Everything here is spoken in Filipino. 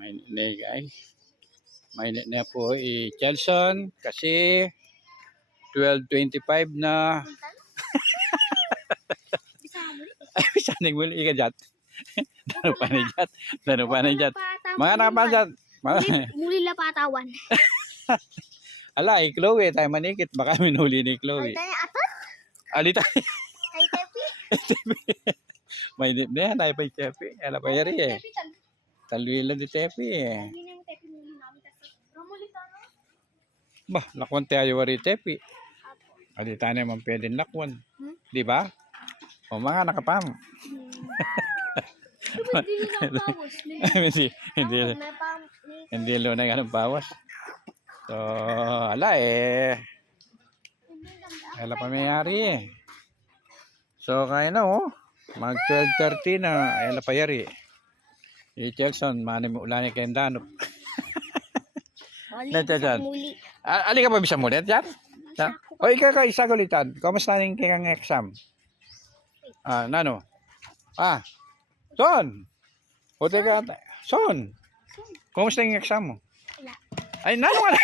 Mainit na guys. Mainit na po Chelson kasi 12:25 na. Ay, bisanig mo ika jat. Dano pa ni jat. Dano pa ni jat. Mga nakapanjat. Muli la patawan. Ala, Chloe, tayo manikit. Baka minuli ni Chloe. Ay, ato? Alita. Ay, tepi. Mainit na yan. Tayo pa yung tepi. Ala pa yari eh. Talwila di tepi eh. Hindi na yung tepi muli namin. Ramuli tayo. Bah, lakwan tayo wari tepi. Alita na naman pwedeng lakwan. Di ba? O mga nakapam. Hindi lo na ganun bawas. So, ala eh. Ala pa mayari eh. So, kaya na oh. Mag 12:30 na. Ala pa yari. Chelson, manim ulan ni kayong danop. Muli. Ali ka pa bisa mo ulit yan? O ikaw ka isa kulitan. Kamusta rin kayang exam? Nano? Son! O teka, Son! Kamusta yung exam mo? Wala. Ay, nano ka na?